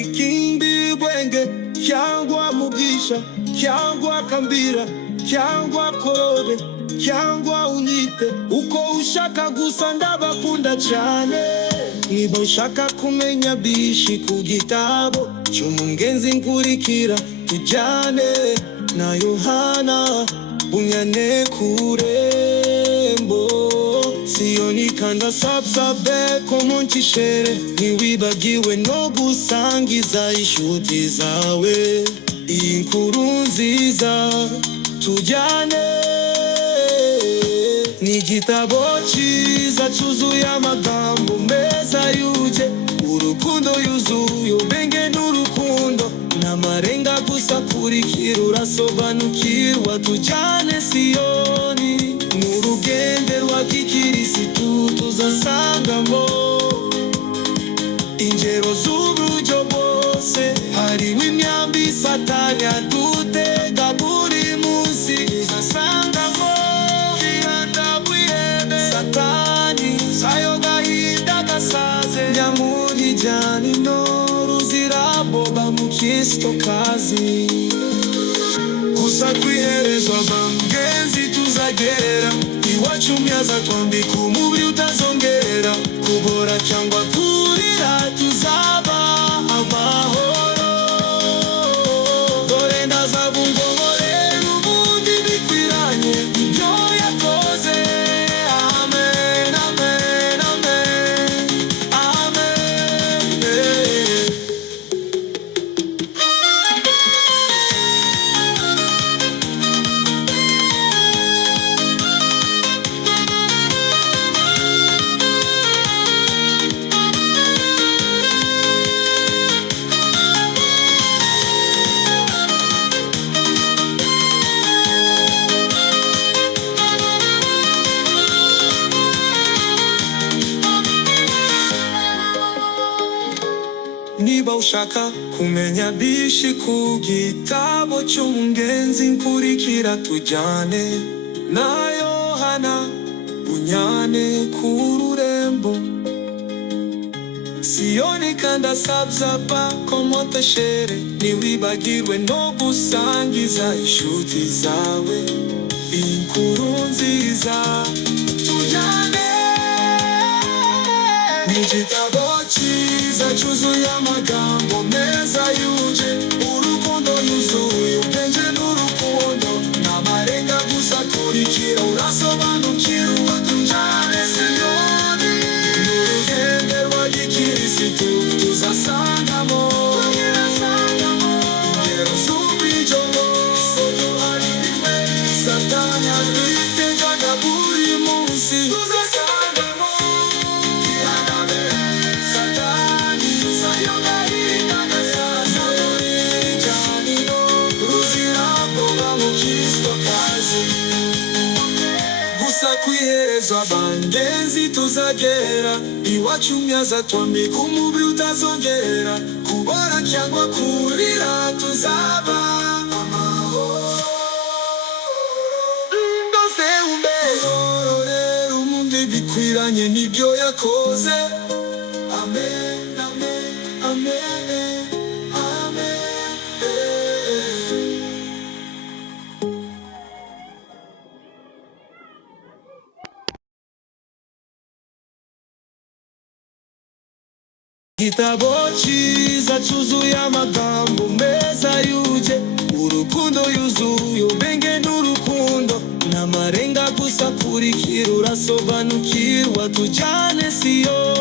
ikimbi bwenge cyangwa mugisha cyangwa kambira cyangwa korobe cyangwa unyite uko ushaka, gusa ndabakunda cyane. Niba ushaka kumenya byinshi ku gitabo cy'umugenzi nkurikira tujyane na Yohana Bunyane ku Rembo. Siyoni kanda subscribe komoncishere, ntiwibagiwe no gusangiza inshuti zawe inkuru nziza tujyane. Ni igitabo cyiza cyuzuye amagambo meza yuje urukundo, yuzuye ubwenge n'urukundo n'amarenga gusa. Kurikira urasobanukirwa tujyane Siyoni, n'urugendo rwa gikirisitu tuzasangamo ingero z'uburyo bwose. Hariho imyambi Satani adutega buri munsi, tuzasangamo Satani sayo gahinda gasaze, nyamuri jani no ruziraboba mu Kristo kazi. Gusa kwiherezwa bamugenzi tuzagera iwacu, myaza twambika umubiri utazongera kubora cyangwa kurira, tuzaba amahoro. Dore ndazabungomorera ubundi bikwiranye ibyo yakoze. Niba ushaka kumenya byinshi ku gitabo cy'umugenzi nkurikira tujyane na Yohana Bunyane ku Rembo. Siyoni kanda subscribe komoncishere, ntiwibagirwe no gusangiza inshuti zawe inkuru nziza tujyane. Ni igitabo cyiza cyuzuye amagambo meza yuje urukundo, yuzuye ubwenge n'urukundo n'amarenga gusa. Kurikira urasobanukirwa tujyane Siyoni, n'urugendo rwa gikirisitu tuzasangamo ingero z'uburyo bwose. Duhaririwe Satani adutega buri munsi, tuzasangamo kwiherezwa bangenzi tuzagera iwacu, myaza twambika umubiri utazongera kubora cyangwa kurira, tuzaba amahoro. Ndose umberorera umundi bikwiranye n'ibyo yakoze. Amen, amen, amen, amen. Igitabo cyiza cyuzuye amagambo meza yuje urukundo, yuzuye ubwenge n'urukundo n'amarenga gusa. Kurikira urasobanukirwa tujyane Siyoni.